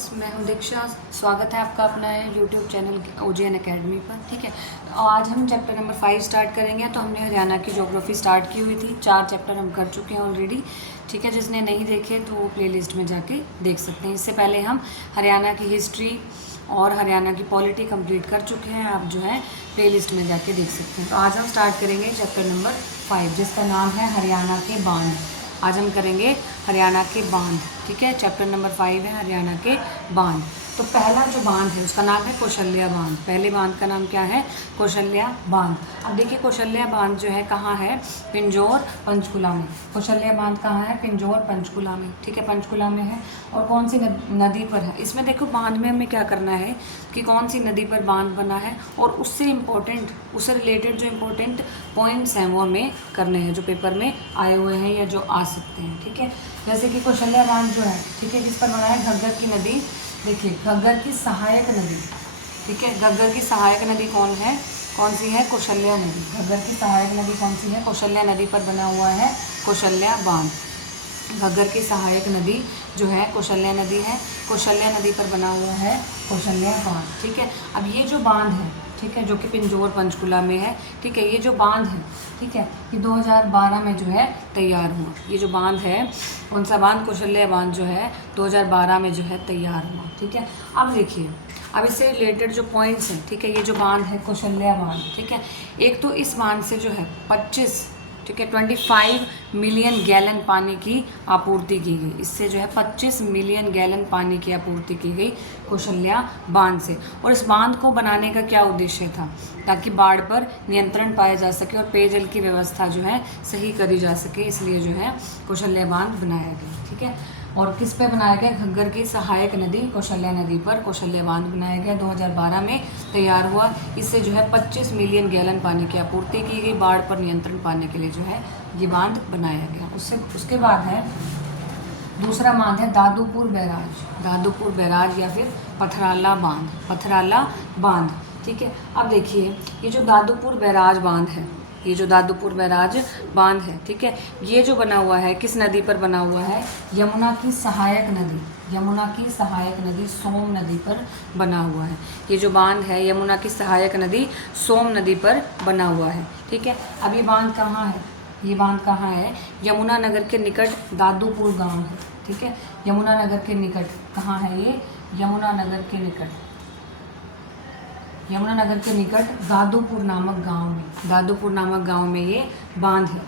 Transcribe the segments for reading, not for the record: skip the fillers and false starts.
Friends, मैं हूं दीक्षा। स्वागत है आपका अपना यूट्यूब चैनल OJN अकेडमी पर। ठीक है, तो आज हम चैप्टर नंबर 5 स्टार्ट करेंगे। तो हमने हरियाणा की ज्योग्राफी स्टार्ट की हुई थी, 4 चैप्टर हम कर चुके हैं ऑलरेडी। ठीक है, जिसने नहीं देखे तो वो प्लेलिस्ट में जाके देख सकते हैं। इससे पहले हम हरियाणा की हिस्ट्री और हरियाणा की पॉलिटी कंप्लीट कर चुके हैं। आप जो है प्लेलिस्ट में जाके देख सकते हैं। तो आज हम स्टार्ट करेंगे चैप्टर नंबर 5, जिसका नाम है हरियाणा के बांध। आज हम करेंगे हरियाणा के बांध। ठीक है, चैप्टर नंबर 5 है हरियाणा के बांध। तो पहला जो बांध है उसका नाम है कौशल्या बांध। पहले बांध का नाम क्या है? कौशल्या बांध। अब देखिए कौशल्या बांध जो है कहाँ है? पिंजौर पंचकुला में। कौशल्या बांध कहाँ है? पिंजौर पंचकुला में। ठीक है, पंचकुला में है। और कौन सी नदी पर है? इसमें देखो बांध में हमें क्या करना है कि कौन सी नदी पर बांध बना है और उससे उससे रिलेटेड जो इम्पोर्टेंट पॉइंट्स हैं वो हमें करने हैं, जो पेपर में आए हुए हैं या जो आ सकते हैं। ठीक है, जैसे कि कौशल्या बांध जो है, ठीक है, किस पर बना है? घग्गर की नदी। देखिए घग्गर की सहायक नदी। ठीक है, घग्गर की सहायक नदी कौन है? कौन सी है? कौशल्या नदी। घग्गर की सहायक नदी कौन सी है? कौशल्या नदी पर बना हुआ है कौशल्या बांध। घग्गर की सहायक नदी जो है कौशल्या नदी है। कौशल्या नदी पर बना हुआ है कौशल्या बांध। ठीक है, अब ये जो बांध है, ठीक है, जो कि पिंजौर पंचकुला में है। ठीक है, ये जो बांध है, ठीक है, ये 2012 में जो है तैयार हुआ। ये जो बांध है, कौन सा बांध? कौशल्या बांध जो है 2012 में जो है तैयार हुआ। ठीक है, अब देखिए, अब इससे रिलेटेड जो पॉइंट्स हैं, ठीक है, ये जो बांध है कौशल्या बांध, ठीक है, एक तो इस बांध से जो है 25 मिलियन गैलन पानी की आपूर्ति की गई। इससे जो है 25 मिलियन गैलन पानी की आपूर्ति की गई कौशल्या बांध से। और इस बांध को बनाने का क्या उद्देश्य था? ताकि बाढ़ पर नियंत्रण पाया जा सके और पेयजल की व्यवस्था जो है सही करी जा सके, इसलिए जो है कौशल्या बांध बनाया गया। ठीक है, और किस पे बनाया गया? घग्गर की सहायक नदी कौशल्या नदी पर कौशल्या बांध बनाया गया। 2012 में तैयार हुआ। इससे जो है 25 मिलियन गैलन पानी की आपूर्ति की गई। बाढ़ पर नियंत्रण पाने के लिए जो है ये बांध बनाया गया। उसके बाद है दूसरा बांध है दादूपुर बैराज। दादूपुर बैराज या फिर पथराला बांध। पथराला बांध। ठीक है, अब देखिए ये जो दादूपुर बैराज बांध है, ये जो दादूपुर बैराज बांध है, ठीक है, ये जो बना हुआ है किस नदी पर बना हुआ है? यमुना की सहायक नदी। यमुना की सहायक नदी सोम नदी पर बना हुआ है। ये जो बांध है यमुना की सहायक नदी सोम नदी पर बना हुआ है। ठीक है, अब ये बांध कहाँ है? ये बांध कहाँ है? यमुनानगर के निकट दादूपुर गाँव है। ठीक है, यमुनानगर के निकट कहाँ है ये? यमुनानगर के निकट, यमुनानगर के निकट दादूपुर नामक गांव में, दादूपुर नामक गांव में ये बांध है।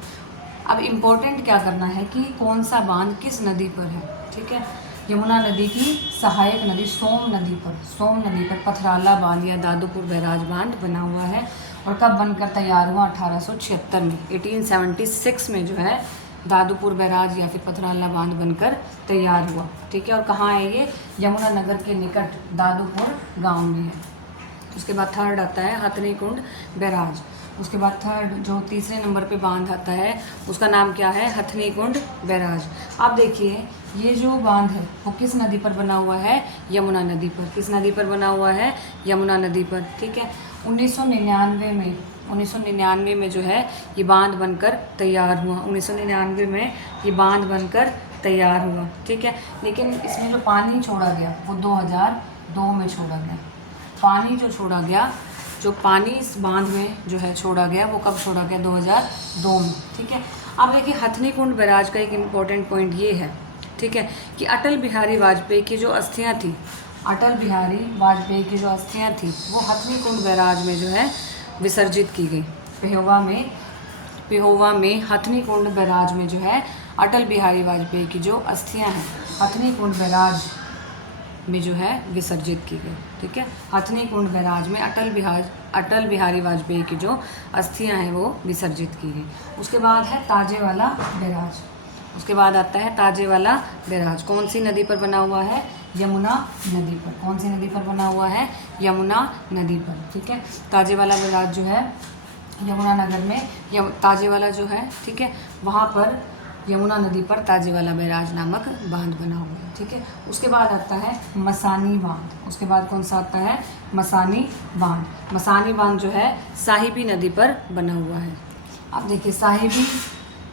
अब इम्पोर्टेंट क्या करना है कि कौन सा बांध किस नदी पर है? ठीक है, यमुना नदी की सहायक नदी सोम नदी पर, सोम नदी पर पथराला बांध या दादूपुर बैराज बांध बना हुआ है। और कब बनकर तैयार हुआ? 1876 में, 1876 में जो है दादूपुर बैराज या फिर पथराला बांध बनकर तैयार हुआ। ठीक है, और कहाँ है ये? यमुनानगर के निकट दादूपुर गाँव में है। उसके बाद थर्ड आता है हथनी कुंड बैराज। उसके बाद थर्ड जो तीसरे नंबर पे बांध आता है उसका नाम क्या है? हथनी कुंड बैराज। अब देखिए ये जो बांध है वो किस नदी पर बना हुआ है? यमुना नदी पर। किस नदी पर बना हुआ है? यमुना नदी पर। ठीक है, 1999 में जो है ये बांध बनकर तैयार हुआ। 1999 में ये बांध बनकर तैयार हुआ। ठीक है, लेकिन इसमें जो पानी छोड़ा गया वो 2002 में छोड़ा गया। पानी जो छोड़ा गया, जो पानी इस बांध में जो है छोड़ा गया वो कब छोड़ा गया? 2002 में। ठीक है, अब देखिए हथनी कुंड बैराज का एक इम्पॉर्टेंट पॉइंट ये है, ठीक है, कि अटल बिहारी वाजपेयी की जो अस्थियां थी, अटल बिहारी वाजपेयी की जो अस्थियां थी वो हथनी कुंड बैराज में जो है विसर्जित की गई। पेहोवा में हथनी कुंड बैराज में जो है अटल बिहारी वाजपेयी की जो अस्थियां हैं हथनी कुंड बैराज में जो है विसर्जित की गई। ठीक है, हथनी कुंड बैराज में अटल बिहारी वाजपेयी की जो अस्थियां हैं वो विसर्जित की गई। उसके बाद है ताजेवाला बैराज। उसके बाद आता है ताजेवाला बैराज। कौन सी नदी पर बना हुआ है? यमुना नदी पर। कौन सी नदी पर बना हुआ है? यमुना नदी पर। ठीक है, ताजेवाला बैराज जो है यमुनानगर में, ताजेवाला जो है, ठीक है, वहाँ पर यमुना नदी पर ताजेवाला बैराज नामक बांध बना हुआ है। ठीक है, उसके बाद आता है मसानी बांध। उसके बाद कौन सा आता है? मसानी बांध। मसानी बांध जो है साहिबी नदी पर बना हुआ है। अब देखिए साहिबी,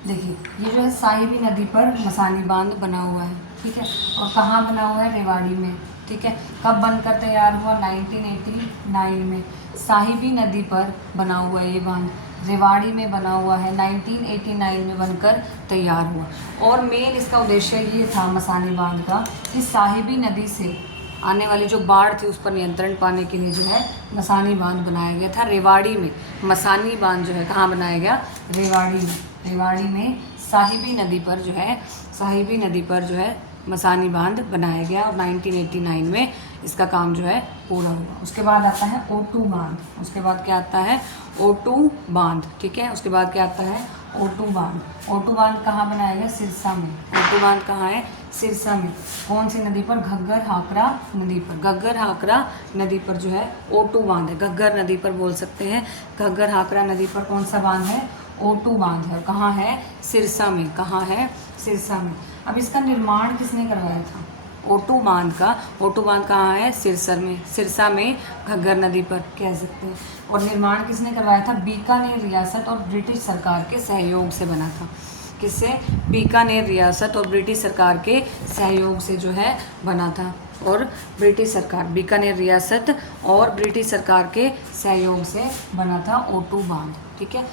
देखिए ये जो है साहिबी नदी पर मसानी बांध बना हुआ है। ठीक है। और कहाँ बना हुआ है? रेवाड़ी में, ठीक है। कब बनकर तैयार हुआ? 1989 में। साहिबी नदी पर बना हुआ ये बांध, रेवाड़ी में बना हुआ है, 1989 में बनकर तैयार हुआ। और मेन इसका उद्देश्य ये था मसानी बांध का कि साहिबी नदी से आने वाली जो बाढ़ थी उस पर नियंत्रण पाने के लिए जो है मसानी बांध बनाया गया था रेवाड़ी में। मसानी बांध जो है कहाँ बनाया गया? रेवाड़ी में। रेवाड़ी में साहिबी नदी पर जो है, साहिबी नदी पर जो है मसानी बांध बनाया गया और 1989 में इसका काम जो है पूरा हुआ। उसके बाद आता है O2 बांध। उसके बाद क्या आता है? O2 बांध, ठीक है। उसके बाद क्या आता है? O2 बांध। O2 बांध कहाँ बनाया गया? सिरसा में। O2 बांध कहाँ है? सिरसा में। कौन सी नदी पर? घग्गर हाकरा नदी पर। घग्गर हाकरा नदी पर जो है O2 बांध है। घग्गर नदी पर बोल सकते हैं। घग्गर हाकरा नदी पर कौन सा बांध है? O2 बांध है। और कहाँ है? सिरसा में। कहाँ है? सिरसा में। अब इसका निर्माण किसने करवाया था? O2 बांध का। O2 बांध कहाँ है? सिरसा में। सिरसा में घग्गर नदी पर कह सकते हैं। और निर्माण किसने करवाया था? बीकानेर रियासत और ब्रिटिश सरकार के सहयोग से बना था। किससे? बीकानेर रियासत और ब्रिटिश सरकार के सहयोग से जो है बना था। और ब्रिटिश सरकार, बीकानेर रियासत और ब्रिटिश सरकार के सहयोग से बना था O2 बांध, ठीक है।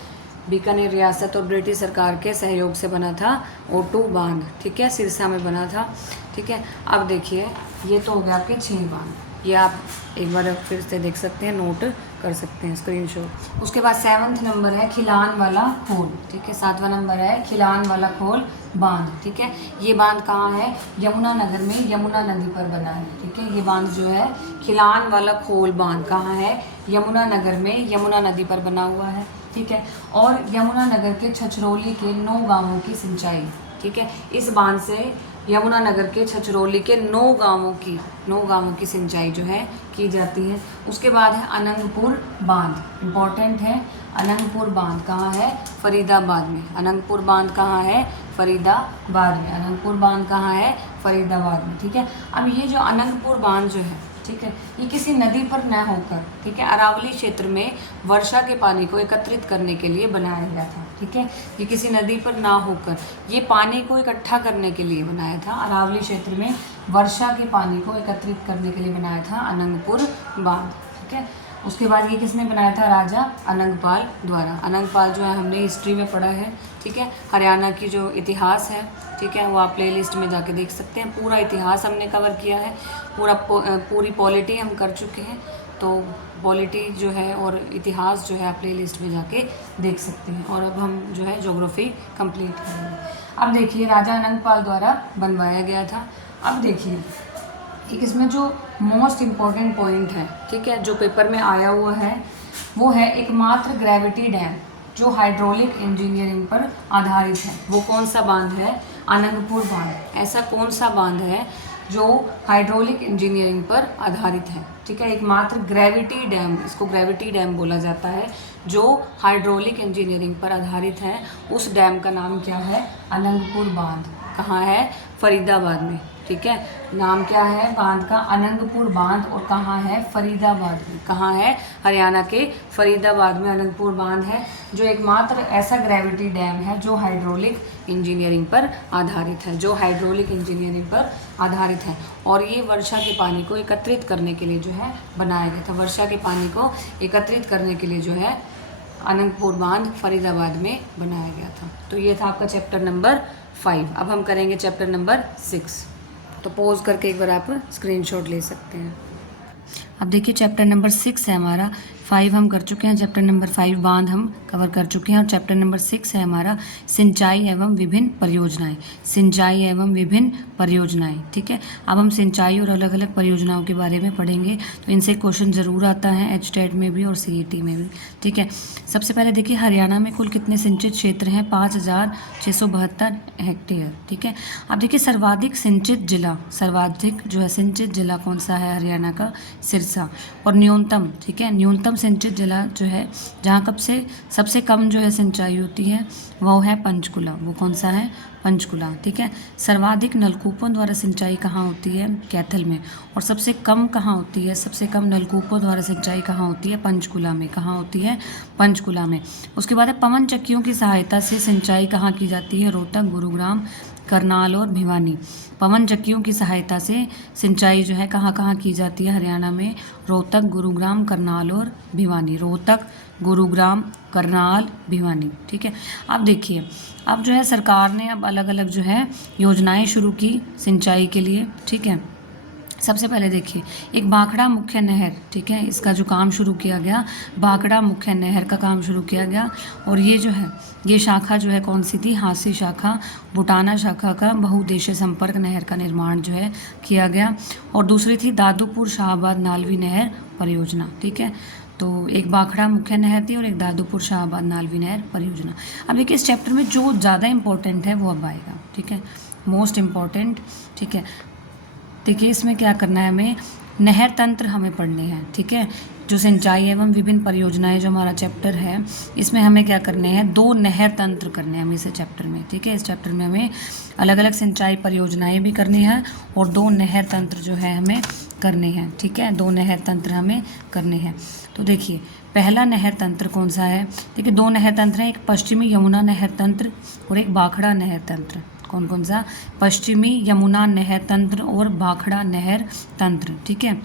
बीकानेर रियासत और ब्रिटिश सरकार के सहयोग से बना था O2 बांध, ठीक है। सिरसा में बना था, ठीक है। अब देखिए ये तो हो गया आपके 6 बांध, ये आप एक बार फिर से देख सकते हैं, नोट कर सकते हैं स्क्रीनशॉट। उसके बाद 7वां नंबर है खिलान वाला खोल, ठीक है। 7वां नंबर है खिलान वाला खोल बांध, ठीक है। ये बांध कहाँ है? यमुनानगर में, यमुना नदी पर बना है, ठीक है। ये बांध जो है खिलान वाला खोल बांध कहाँ है? यमुनानगर में, यमुना नदी पर बना हुआ है, ठीक है। और यमुनानगर के छछरौली के 9 गांवों की सिंचाई, ठीक है। इस बांध से यमुनानगर के छछरौली के 9 गांवों की सिंचाई जो है की जाती है। उसके बाद है अनंगपुर बांध, इम्पॉर्टेंट है। अनंगपुर बांध कहाँ है? फरीदाबाद में। अनंगपुर बांध कहाँ है? फरीदाबाद में। अनंगपुर बांध कहाँ है? फरीदाबाद में, ठीक है। अब ये जो अनंगपुर बांध जो है, ठीक है, ये किसी नदी पर न होकर, ठीक है, अरावली क्षेत्र में वर्षा के पानी को एकत्रित करने के लिए बनाया गया था, ठीक है। ये किसी नदी पर ना होकर ये पानी को इकट्ठा करने के लिए बनाया था। अरावली क्षेत्र में वर्षा के पानी को एकत्रित करने के लिए बनाया था अनंगपुर बांध, ठीक है। उसके बाद ये किसने बनाया था? राजा अनंगपाल द्वारा। अनंगपाल जो है हमने हिस्ट्री में पढ़ा है, ठीक है। हरियाणा की जो इतिहास है, ठीक है, वो आप प्लेलिस्ट में जाके देख सकते हैं। पूरा इतिहास हमने कवर किया है, पूरी पॉलिटी हम कर चुके हैं। तो पॉलिटी जो है और इतिहास जो है आप प्लेलिस्ट में जाके देख सकते हैं। और अब हम जो है ज्योग्राफी कंप्लीट करेंगे। अब देखिए राजा अनंगपाल द्वारा बनवाया गया था। अब देखिए एक इसमें जो मोस्ट इम्पॉर्टेंट पॉइंट है, ठीक है, जो पेपर में आया हुआ है, वो है एकमात्र ग्रेविटी डैम जो हाइड्रोलिक इंजीनियरिंग पर आधारित है। वो कौन सा बांध है? अनंगपुर बांध। ऐसा कौन सा बांध है जो हाइड्रोलिक इंजीनियरिंग पर आधारित है, ठीक है। एकमात्र ग्रेविटी डैम, इसको ग्रेविटी डैम बोला जाता है, जो हाइड्रोलिक इंजीनियरिंग पर आधारित है। उस डैम का नाम क्या है? अनंगपुर बांध। कहाँ है? फरीदाबाद में, ठीक है। नाम क्या है बांध का? अनंगपुर बांध। और कहाँ है? फरीदाबाद में। कहाँ है? हरियाणा के फरीदाबाद में अनंगपुर बांध है, जो एकमात्र ऐसा ग्रेविटी डैम है जो हाइड्रोलिक इंजीनियरिंग पर आधारित है, जो हाइड्रोलिक इंजीनियरिंग पर आधारित है। और ये वर्षा के पानी को एकत्रित करने के लिए जो है बनाया गया था। वर्षा के पानी को एकत्रित करने के लिए जो है अनंगपुर बांध फरीदाबाद में बनाया गया था। तो ये था आपका चैप्टर नंबर 5। अब हम करेंगे चैप्टर नंबर 6। तो पॉज करके एक बार आप स्क्रीनशॉट ले सकते हैं। अब देखिए चैप्टर नंबर 6 है हमारा। 5 हम कर चुके हैं, चैप्टर नंबर 5 बांध हम कवर कर चुके हैं। और चैप्टर नंबर 6 है हमारा सिंचाई एवं विभिन्न परियोजनाएं। सिंचाई एवं विभिन्न परियोजनाएं, ठीक है। अब हम सिंचाई और अलग अलग परियोजनाओं के बारे में पढ़ेंगे। तो इनसे क्वेश्चन ज़रूर आता है एचटेट में भी और सीईटी में भी, ठीक है। सबसे पहले देखिए हरियाणा में कुल कितने सिंचित क्षेत्र हैं? 5672 हेक्टेयर, ठीक है। अब देखिए सर्वाधिक सिंचित जिला, सर्वाधिक जो है सिंचित जिला कौन सा है? हरियाणा का सिरसा। और न्यूनतम, ठीक है, न्यूनतम सिंचित जिला जो है जहाँ कब से सबसे कम जो है सिंचाई होती है वो है पंचकुला। वो कौन सा है? पंचकुला, ठीक है। सर्वाधिक नलकूपों द्वारा सिंचाई कहाँ होती है? कैथल में। और सबसे कम कहाँ होती है? सबसे कम नलकूपों द्वारा सिंचाई कहाँ होती है? पंचकुला में। कहाँ होती है? पंचकुला में। उसके बाद है पवन चक्कियों की सहायता से सिंचाई कहाँ की जाती है? रोहतक, गुरुग्राम, करनाल और भिवानी। पवन चक्कियों की सहायता से सिंचाई जो है कहाँ कहाँ की जाती है हरियाणा में? रोहतक, गुरुग्राम, करनाल और भिवानी। रोहतक, गुरुग्राम, करनाल, भिवानी। ठीक है। अब देखिए, अब जो है सरकार ने अब अलग अलग जो है योजनाएं शुरू की सिंचाई के लिए। ठीक है। सबसे पहले देखिए, एक भाखड़ा मुख्य नहर, ठीक है, इसका जो काम शुरू किया गया, भाखड़ा मुख्य नहर का काम शुरू किया गया। और ये जो है, ये शाखा जो है कौन सी थी? हांसी शाखा, बुटाना शाखा का बहुउद्देशीय संपर्क नहर का निर्माण जो है किया गया। और दूसरी थी दादूपुर शाहबाद नालवी नहर परियोजना। ठीक है। तो एक भाखड़ा मुख्य नहर थी और एक दादूपुर शाहबाद नालवी नहर परियोजना। अब देखिए, इस चैप्टर में जो ज़्यादा इंपॉर्टेंट है वो अब आएगा। ठीक है, मोस्ट इम्पॉर्टेंट। ठीक है, देखिए इसमें क्या करना है, हमें नहर तंत्र हमें पढ़ने हैं। ठीक है, जो सिंचाई एवं विभिन्न परियोजनाएं जो हमारा चैप्टर है, इसमें हमें क्या करने हैं? 2 नहर तंत्र करने हैं हमें इस चैप्टर में। ठीक है, इस चैप्टर में हमें अलग अलग सिंचाई परियोजनाएं भी करनी है और 2 नहर तंत्र जो है हमें करने हैं। ठीक है, 2 नहर तंत्र हमें करने हैं। तो देखिए, पहला नहर तंत्र कौन सा है? देखिए, 2 नहर तंत्र हैं, एक पश्चिमी यमुना नहर तंत्र और एक भाखड़ा नहर तंत्र। कौन कौन सा? पश्चिमी यमुना नहर तंत्र और भाखड़ा नहर तंत्र। ठीक है,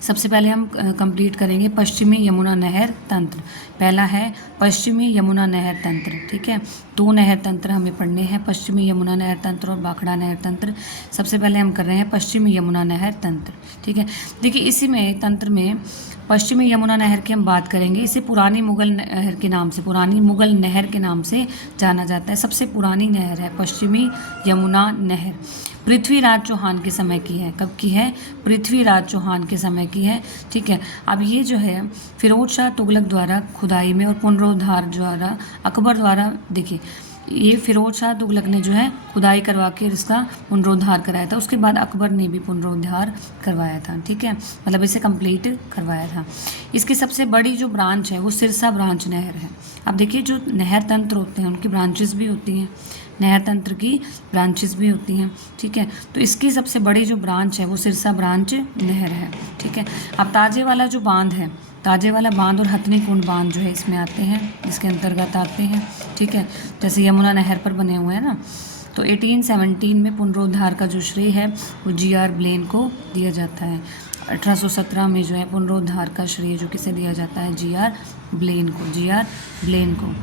सबसे पहले हम कंप्लीट करेंगे पश्चिमी यमुना नहर तंत्र। पहला है पश्चिमी यमुना नहर तंत्र। ठीक है, 2 नहर तंत्र हमें पढ़ने हैं, पश्चिमी यमुना नहर तंत्र और भाखड़ा नहर तंत्र। सबसे पहले हम कर रहे हैं पश्चिमी यमुना नहर तंत्र। ठीक है, देखिए इसी में तंत्र में पश्चिमी यमुना नहर की हम बात करेंगे। इसे पुरानी मुगल नहर के नाम से, पुरानी मुगल नहर के नाम से जाना जाता है। सबसे पुरानी नहर है पश्चिमी यमुना नहर। पृथ्वीराज चौहान के समय की है। कब की है? पृथ्वीराज चौहान के समय की है। ठीक है, अब ये जो है फिरोज शाह तुगलक द्वारा खुदाई में और पुनरोद्धार द्वारा अकबर द्वारा, देखिए ये फिरोज शाह तुगलक ने जो है खुदाई करवा के इसका पुनरोद्धार कराया था। उसके बाद अकबर ने भी पुनरोद्धार करवाया था। ठीक है, मतलब इसे कंप्लीट करवाया था। इसकी सबसे बड़ी जो ब्रांच है वो सिरसा ब्रांच नहर है। अब देखिए, जो नहर तंत्र होते हैं उनकी ब्रांचेस भी होती हैं, नहर तंत्र की ब्रांचेस भी होती हैं। ठीक है, तो इसकी सबसे बड़ी जो ब्रांच है वो सिरसा ब्रांच नहर है। ठीक है, अब ताजे वाला जो बांध है, ताजे वाला बांध और हथनी कुंड बांध जो है इसमें आते हैं, इसके अंतर्गत आते हैं। ठीक है, जैसे यमुना नहर पर बने हुए हैं ना। तो 1817 में पुनरोद्धार का जो श्रेय है वो GR ब्लेन को दिया जाता है। 1817 में जो है पुनरोद्धार का श्रेय जो किसे दिया जाता है? GR ब्लेन को, GR ब्लेन को।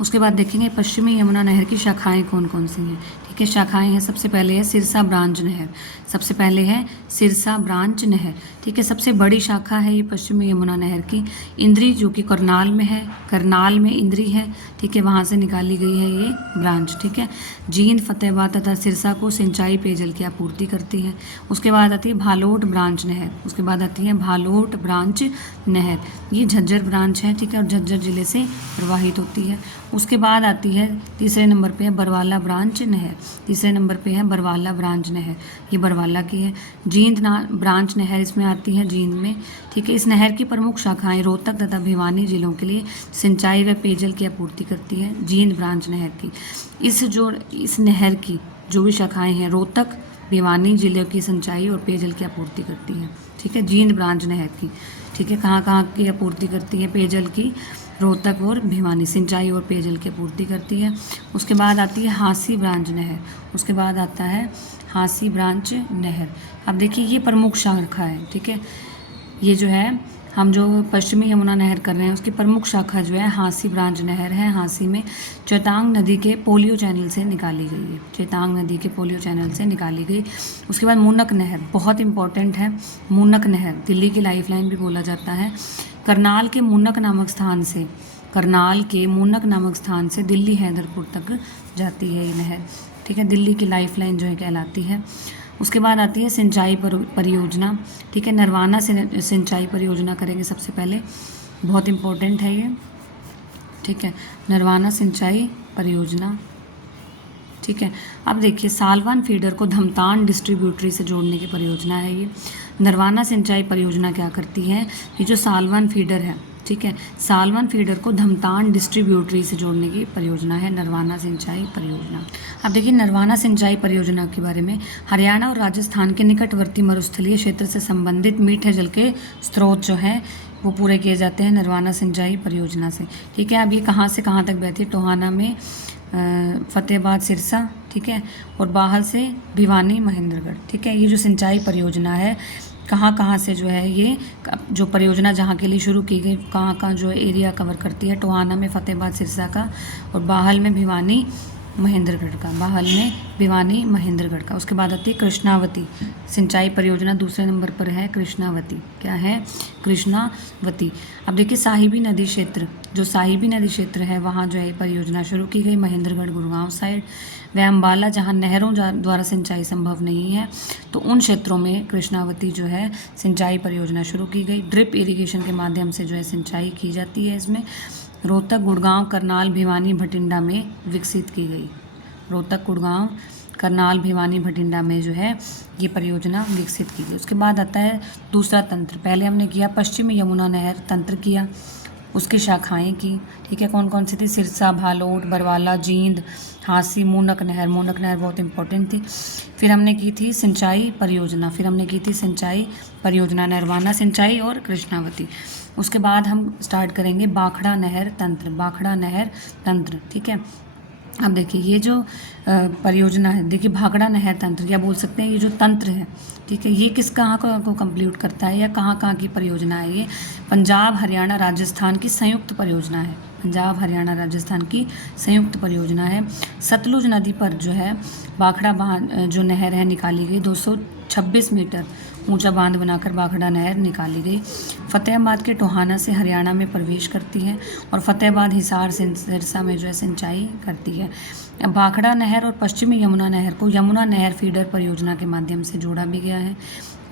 उसके बाद देखेंगे पश्चिमी यमुना नहर की शाखाएं कौन कौन सी हैं। ठीक है, शाखाएं हैं, सबसे पहले है सिरसा ब्रांच नहर। सबसे पहले है सिरसा ब्रांच नहर। ठीक है, सबसे बड़ी शाखा है ये पश्चिमी यमुना नहर की। इंद्री जो कि करनाल में है, करनाल में इंद्री है। ठीक है, वहाँ से निकाली गई है ये ब्रांच। ठीक है, जींद, फतेहाबाद तथा सिरसा को सिंचाई पेयजल की आपूर्ति करती है। उसके बाद आती है भालोट ब्रांच नहर। उसके बाद आती है भालोट ब्रांच नहर, ये झज्जर ब्रांच है। ठीक है, और झज्जर जिले से प्रवाहित होती है। उसके बाद आती है, तीसरे नंबर पे है बरवाला ब्रांच नहर। तीसरे नंबर पे है बरवाला ब्रांच नहर, ये बरवाला की है। जींद ब्रांच नहर इसमें आती है, जींद में। ठीक है, इस नहर की प्रमुख शाखाएं रोहतक तथा भिवानी जिलों के लिए सिंचाई व पेयजल की आपूर्ति करती है। जींद ब्रांच नहर की इस नहर की जो भी शाखाएं हैं रोहतक, भिवानी जिले की सिंचाई और पेयजल की आपूर्ति करती है। ठीक है, जींद ब्रांच नहर की। ठीक है, कहाँ कहाँ की आपूर्ति करती है? पेयजल की, रोहतक और भिवानी, सिंचाई और पेयजल की आपूर्ति करती है। उसके बाद आती है हांसी ब्रांच नहर। उसके बाद आता है हांसी ब्रांच नहर। अब देखिए, ये प्रमुख शाखा है। ठीक है, ये जो है हम जो पश्चिमी यमुना नहर कर रहे हैं उसकी प्रमुख शाखा जो है हांसी ब्रांच नहर है। हांसी में चेतांग नदी के पोलियो चैनल से निकाली गई है, चेतांग नदी के पोलियो चैनल से निकाली गई। उसके बाद मूनक नहर, बहुत इंपॉर्टेंट है। मूनक नहर दिल्ली की लाइफलाइन भी बोला जाता है। करनाल के मूनक नामक स्थान से, करनाल के मूनक नामक स्थान से दिल्ली हैदरपुर तक जाती है ये नहर। ठीक है, दिल्ली की लाइफलाइन जो है कहलाती है। उसके बाद आती है सिंचाई परियोजना। ठीक है, नरवाना सिंचाई परियोजना करेंगे सबसे पहले, बहुत इम्पोर्टेंट है ये। ठीक है, नरवाना सिंचाई परियोजना। ठीक है, अब देखिए सालवन फीडर को धमतान डिस्ट्रीब्यूटरी से जोड़ने की परियोजना है ये। नरवाना सिंचाई परियोजना क्या करती है? ये जो सालवन फीडर है, ठीक है, सालवन फीडर को धमतान डिस्ट्रीब्यूटरी से जोड़ने की परियोजना है नरवाना सिंचाई परियोजना। अब देखिए नरवाना सिंचाई परियोजना के बारे में, हरियाणा और राजस्थान के निकटवर्ती मरुस्थलीय क्षेत्र से संबंधित मीठे जल के स्रोत जो है वो पूरे किए जाते हैं नरवाना सिंचाई परियोजना से। ठीक है, अब ये कहाँ से कहाँ तक बहती है? टोहाना में, फतेहाबाद सिरसा, ठीक है, और बाहल से भिवानी महेंद्रगढ़, ठीक है। ये जो सिंचाई परियोजना है कहाँ कहाँ से जो है ये जो परियोजना जहाँ के लिए शुरू की गई, कहाँ कहाँ जो एरिया कवर करती है, टोहाना में फतेहाबाद सिरसा का, और बाहल में भिवानी महेंद्रगढ़ का, बाहल में भिवानी महेंद्रगढ़ का। उसके बाद आती है कृष्णावती सिंचाई परियोजना, दूसरे नंबर पर है कृष्णावती। क्या है? कृष्णावती। अब देखिए साहिबी नदी क्षेत्र, जो साहिबी नदी क्षेत्र है वहाँ जो है परियोजना शुरू की गई महेंद्रगढ़ गुड़गांव साइड। वह अम्बाला जहाँ नहरों द्वारा सिंचाई संभव नहीं है तो उन क्षेत्रों में कृष्णावती जो है सिंचाई परियोजना शुरू की गई। ड्रिप इरिगेशन के माध्यम से जो है सिंचाई की जाती है इसमें। रोहतक गुड़गांव करनाल भिवानी भटिंडा में विकसित की गई। रोहतक गुड़गांव करनाल भिवानी भटिंडा में जो है ये परियोजना विकसित की गई। उसके बाद आता है दूसरा तंत्र। पहले हमने किया पश्चिमी यमुना नहर तंत्र किया, उसकी शाखाएं की, ठीक है। कौन कौन सी थी? सिरसा, भालोट, बरवाला, जींद, हांसी, मूनक नहर। मूनक नहर बहुत इंपॉर्टेंट थी। फिर हमने की थी सिंचाई परियोजना, नरवाना सिंचाई और कृष्णावती। उसके बाद हम स्टार्ट करेंगे बाखड़ा नहर तंत्र, ठीक है। अब देखिए ये जो परियोजना है, देखिए भाखड़ा नहर तंत्र, या बोल सकते हैं ये जो तंत्र है, ठीक है, ये किस कहाँ को कंप्लीट करता है या कहाँ कहाँ की परियोजना है? ये पंजाब हरियाणा राजस्थान की संयुक्त परियोजना है। पंजाब हरियाणा राजस्थान की संयुक्त परियोजना है। सतलुज नदी पर जो है बाखड़ा बांध जो नहर है निकाली गई। 226 मीटर ऊंचा बांध बनाकर बाखड़ा नहर निकाली गई। फतेहाबाद के टोहाना से हरियाणा में प्रवेश करती है और फतेहाबाद हिसार सिरसा में जो है सिंचाई करती है। बाखड़ा नहर और पश्चिमी यमुना नहर को यमुना नहर फीडर परियोजना के माध्यम से जोड़ा भी गया है।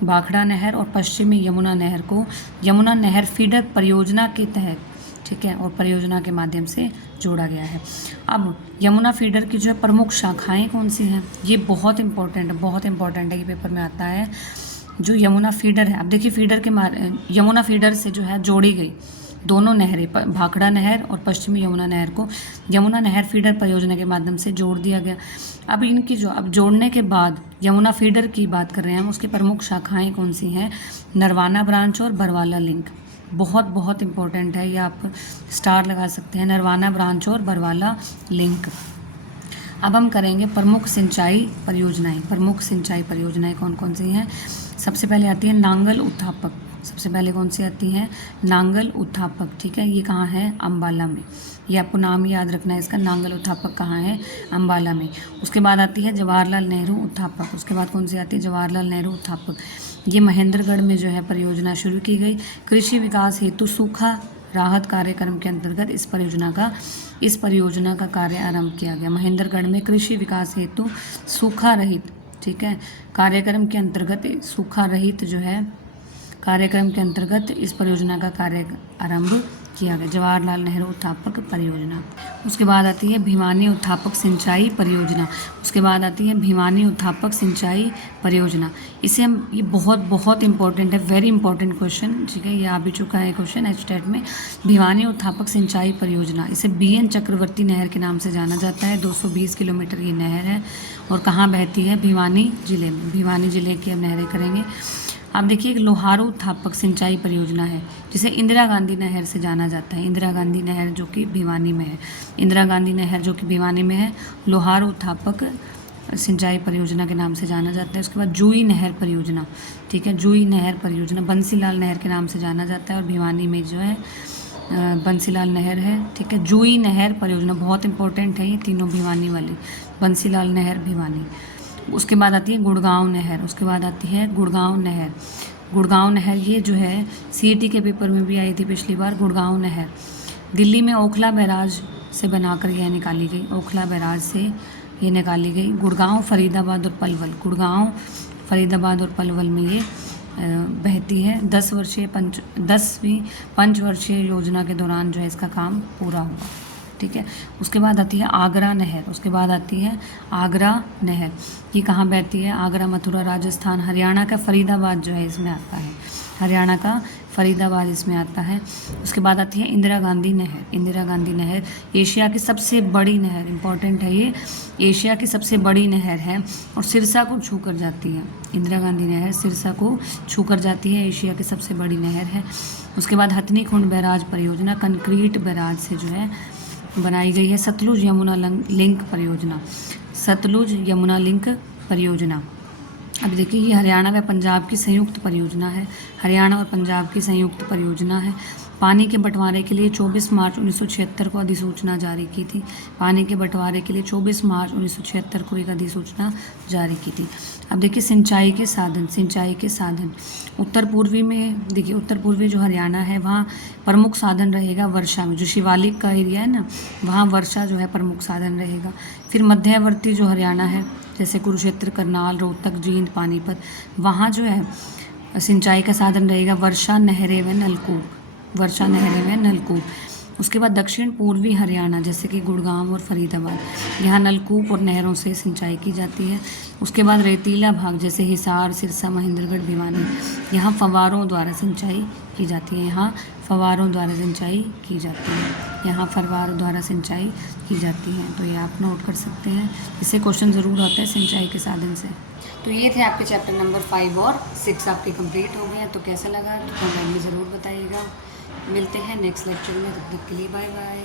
बाखड़ा नहर और पश्चिमी यमुना नहर को यमुना नहर फीडर परियोजना के तहत, ठीक है, और परियोजना के माध्यम से जोड़ा गया है। अब यमुना फीडर की जो है प्रमुख शाखाएं कौन सी हैं? ये बहुत इंपॉर्टेंट है, ये पेपर में आता है। जो यमुना फीडर है, अब देखिए यमुना फीडर से जो है जोड़ी गई दोनों नहरें, भाखड़ा नहर और पश्चिमी यमुना नहर को यमुना नहर फीडर परियोजना के माध्यम से जोड़ दिया गया। अब इनकी अब जोड़ने के बाद यमुना फीडर की बात कर रहे हैं हम, उसकी प्रमुख शाखाएं कौन सी हैं? नरवाना ब्रांच और बरवाला लिंक। बहुत इंपॉर्टेंट है, ये आप स्टार लगा सकते हैं, नरवाना ब्रांच और बरवाला लिंक। अब हम करेंगे प्रमुख सिंचाई परियोजनाएं कौन कौन सी हैं? सबसे पहले आती है नांगल उत्थापक। सबसे पहले कौन सी आती है? नांगल उत्थापक, ठीक है। ये कहाँ है? अम्बाला में। ये आपको नाम याद रखना है इसका, नांगल उत्थापक कहाँ है? अम्बाला में। उसके बाद आती है जवाहरलाल नेहरू उत्थापक। उसके बाद कौन सी आती है? जवाहरलाल नेहरू उत्थापक। ये महेंद्रगढ़ में जो है परियोजना शुरू की गई। कृषि विकास हेतु सूखा राहत कार्यक्रम के अंतर्गत इस परियोजना का कार्य आरंभ किया गया। महेंद्रगढ़ में कृषि विकास हेतु सूखा रहित, ठीक है, कार्यक्रम के अंतर्गत इस परियोजना का कार्य आरंभ किया गया, जवाहरलाल नेहरू उत्थापक परियोजना। उसके बाद आती है भिवानी उत्थापक सिंचाई परियोजना। इसे हम, ये बहुत इंपॉर्टेंट है, वेरी इंपॉर्टेंट क्वेश्चन, ठीक है, ये आ भी चुका है क्वेश्चन एचटेट में। भिवानी उत्थापक सिंचाई परियोजना, इसे BN चक्रवर्ती नहर के नाम से जाना जाता है। 220 किलोमीटर ये नहर है और कहाँ बहती है? भिवानी जिले में। भिवानी जिले की अब नहरें करेंगे। अब देखिए एक लोहारू उत्थापक सिंचाई परियोजना है जिसे इंदिरा गांधी नहर से जाना जाता है। इंदिरा गांधी नहर जो कि भिवानी में है, लोहारू उत्थापक सिंचाई परियोजना के नाम से जाना जाता है। उसके बाद जूही नहर परियोजना, ठीक है, जूही नहर परियोजना बंसीलाल नहर के नाम से जाना जाता है और भिवानी में जो है बंसीलाल नहर है, ठीक है। जूही नहर परियोजना बहुत इंपॉर्टेंट है, ये तीनों भिवानी वाली, बंसीलाल नहर भिवानी। उसके बाद आती है गुड़गांव नहर। ये जो है CET के पेपर में भी आई थी पिछली बार। गुड़गांव नहर दिल्ली में ओखला बैराज से बनाकर यह निकाली गई। गुड़गांव फरीदाबाद और पलवल में ये बहती है। 10वीं पंचवर्षीय योजना के दौरान जो है इसका काम पूरा हुआ, ठीक है। उसके बाद आती है आगरा नहर। ये कहाँ बहती है? आगरा, मथुरा, राजस्थान, हरियाणा का फरीदाबाद जो है इसमें आता है। उसके बाद आती है इंदिरा गांधी नहर। एशिया की सबसे बड़ी नहर, इंपॉर्टेंट है ये, एशिया की सबसे बड़ी नहर है और सिरसा को छूकर जाती है। इंदिरा गांधी नहर सिरसा को छूकर जाती है, एशिया की सबसे बड़ी नहर है। उसके बाद हथनी कुंड बैराज परियोजना कंक्रीट बैराज से जो है बनाई गई है। सतलुज यमुना लिंक परियोजना, सतलुज यमुना लिंक परियोजना। अब देखिए ये हरियाणा व पंजाब की संयुक्त परियोजना है, हरियाणा और पंजाब की संयुक्त परियोजना है। पानी के बंटवारे के लिए 24 मार्च 1976 को अधिसूचना जारी की थी। पानी के बंटवारे के लिए 24 मार्च 1976 को एक अधिसूचना जारी की थी। अब देखिए सिंचाई के साधन उत्तर पूर्वी में, देखिए उत्तर पूर्वी जो हरियाणा है वहाँ प्रमुख साधन रहेगा वर्षा में, जो शिवालिक का एरिया है ना वहाँ वर्षा जो है प्रमुख साधन रहेगा। फिर मध्यवर्ती जो हरियाणा है जैसे कुरुक्षेत्र, करनाल, रोहतक, जींद, पानीपत, वहाँ जो है सिंचाई का साधन रहेगा वर्षा, नहरें व नलकूप। उसके बाद दक्षिण पूर्वी हरियाणा जैसे कि गुड़गांव और फरीदाबाद, यहाँ नलकूप और नहरों से सिंचाई की जाती है। उसके बाद रेतीला भाग जैसे हिसार, सिरसा, महेंद्रगढ़, भिवानी, यहाँ फव्वारों द्वारा सिंचाई की जाती है। तो ये आप नोट कर सकते हैं, इससे क्वेश्चन ज़रूर आता है सिंचाई के साधन से। तो ये थे आपके चैप्टर नंबर 5 और 6 आपके कंप्लीट हो गए हैं। तो कैसा लगा तो कमेंट में ज़रूर बताइएगा। मिलते हैं नेक्स्ट लेक्चर में, तब तक के लिए बाय बाय।